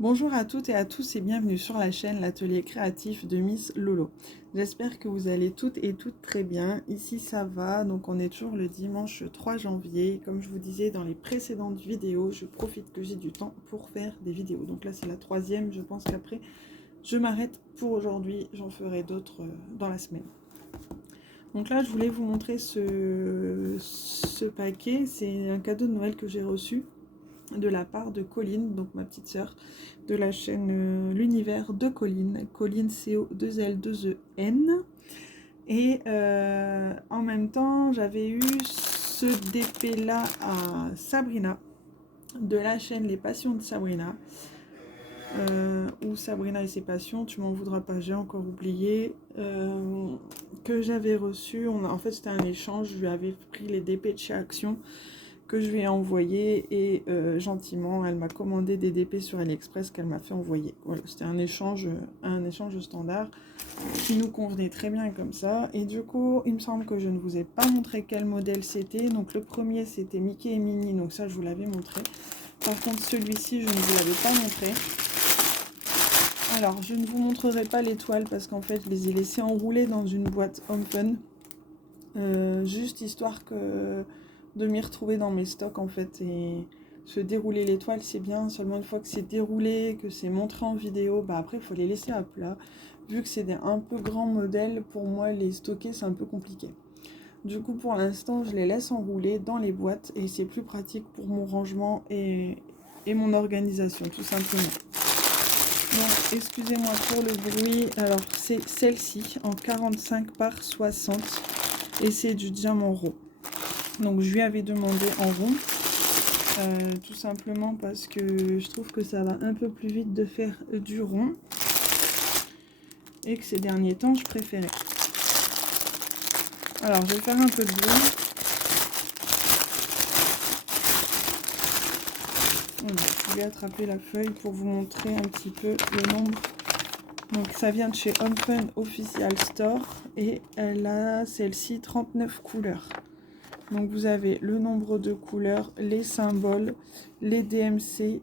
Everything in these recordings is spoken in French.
Bonjour à toutes et à tous et bienvenue sur la chaîne L'Atelier Créatif de Miss Lolo. J'espère que vous allez toutes et toutes très bien. Ici ça va, donc on est toujours le dimanche 3 janvier. Comme je vous disais dans les précédentes vidéos, je profite que j'ai du temps pour faire des vidéos. Donc là c'est la troisième, je pense qu'après je m'arrête pour aujourd'hui. J'en ferai d'autres dans la semaine. Donc là je voulais vous montrer ce paquet. C'est un cadeau de Noël que j'ai reçu de la part de Colline, donc ma petite sœur, de la chaîne L'Univers de Colline, Colline CO2L2EN. Et en même temps, j'avais eu ce DP là à Sabrina, de la chaîne Les Passions de Sabrina, ou Sabrina et ses passions, tu m'en voudras pas, j'ai encore oublié, que j'avais reçu. En fait, c'était un échange, je lui avais pris les DP de chez Action que je lui ai envoyé et gentiment elle m'a commandé des DP sur AliExpress qu'elle m'a fait envoyer. Voilà, c'était un échange standard qui nous convenait très bien comme ça. Et du coup il me semble que je ne vous ai pas montré quel modèle c'était. Donc le premier c'était Mickey et Minnie, donc ça je vous l'avais montré. Par contre celui-ci je ne vous l'avais pas montré. Alors je ne vous montrerai pas l'étoile parce qu'en fait je les ai laissés enrouler dans une boîte Open, juste histoire que de m'y retrouver dans mes stocks en fait. Et se dérouler l'étoile c'est bien, seulement une fois que c'est déroulé, que c'est montré en vidéo, bah après il faut les laisser à plat. Vu que c'est des un peu grands modèles, pour moi les stocker c'est un peu compliqué. Du coup pour l'instant je les laisse enrouler dans les boîtes et c'est plus pratique pour mon rangement et mon organisation tout simplement. Donc excusez-moi pour le bruit. Alors c'est celle-ci en 45 par 60 et c'est du diamant rond. Donc je lui avais demandé en rond, tout simplement parce que je trouve que ça va un peu plus vite de faire du rond et que ces derniers temps je préférais. Alors je vais faire un peu de bruit. Voilà, je vais attraper la feuille pour vous montrer un petit peu le nombre. Donc ça vient de chez Open Official Store et elle a celle-ci 39 couleurs. Donc vous avez le nombre de couleurs, les symboles, les DMC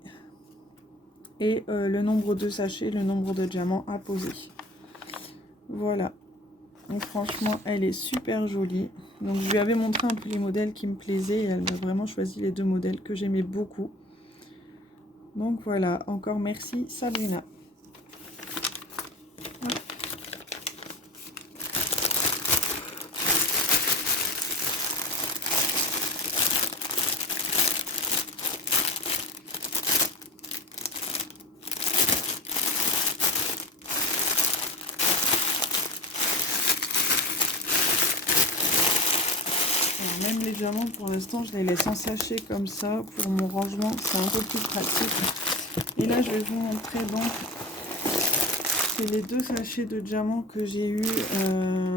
et le nombre de sachets, le nombre de diamants à poser. Voilà. Donc franchement elle est super jolie. Donc je lui avais montré un peu les modèles qui me plaisaient et elle m'a vraiment choisi les deux modèles que j'aimais beaucoup. Donc voilà, encore merci Sabrina. Même les diamants pour l'instant je les laisse en sachet comme ça pour mon rangement, c'est un peu plus pratique. Et là je vais vous montrer donc c'est les deux sachets de diamants que j'ai eu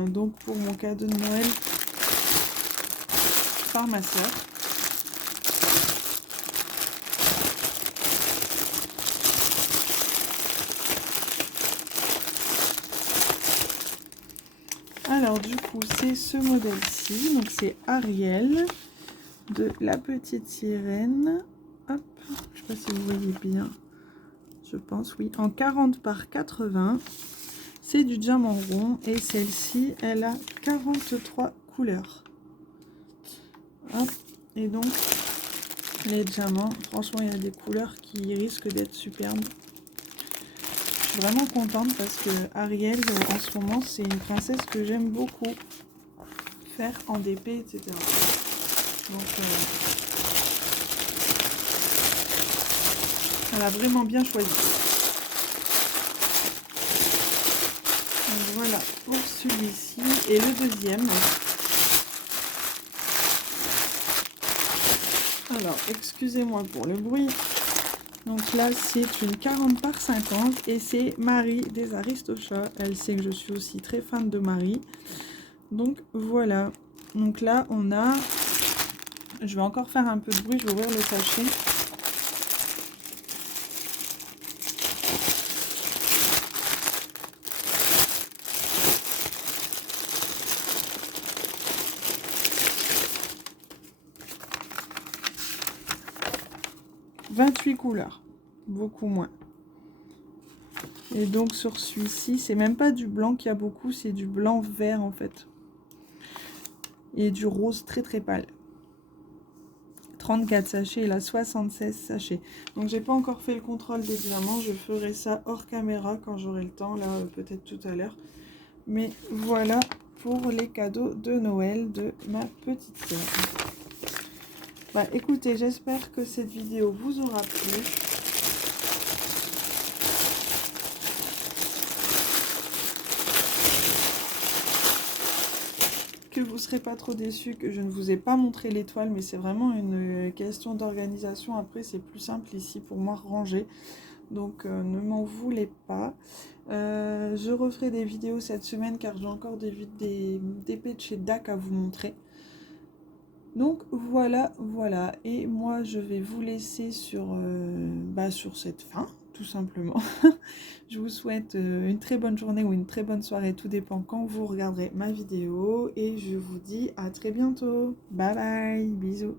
donc pour mon cadeau de Noël par ma soeur. Alors du coup c'est ce modèle-ci, donc c'est Ariel de la petite sirène. Hop, je sais pas si vous voyez bien, je pense oui, en 40 par 80. C'est du diamant rond et celle-ci elle a 43 couleurs. Hop. Et donc les diamants, franchement il y a des couleurs qui risquent d'être superbes. Je suis vraiment contente parce que Ariel en ce moment c'est une princesse que j'aime beaucoup faire en DP, etc. Donc elle a vraiment bien choisi. Donc voilà pour celui-ci. Et le deuxième, alors excusez-moi pour le bruit. Donc là c'est une 40 par 50 et c'est Marie des Aristochats. Elle sait que je suis aussi très fan de Marie. Donc voilà. Donc là on a, je vais encore faire un peu de bruit, je vais ouvrir le sachet. « 28 couleurs, beaucoup moins. Et donc sur celui-ci, c'est même pas du blanc qu'il y a beaucoup, c'est du blanc vert en fait. Et du rose très très pâle. 34 sachets, il a 76 sachets. Donc j'ai pas encore fait le contrôle des diamants, je ferai ça hors caméra quand j'aurai le temps, là peut-être tout à l'heure. Mais voilà pour les cadeaux de Noël de ma petite sœur. Bah écoutez, j'espère que cette vidéo vous aura plu. Que vous ne serez pas trop déçus que je ne vous ai pas montré l'étoile, mais c'est vraiment une question d'organisation. Après, c'est plus simple ici pour moi ranger. Donc ne m'en voulez pas. Je referai des vidéos cette semaine car j'ai encore des épées de chez DAC à vous montrer. Donc voilà, voilà. Et moi je vais vous laisser sur cette fin, tout simplement. Je vous souhaite une très bonne journée ou une très bonne soirée, tout dépend quand vous regarderez ma vidéo. Et je vous dis à très bientôt. Bye bye, bisous.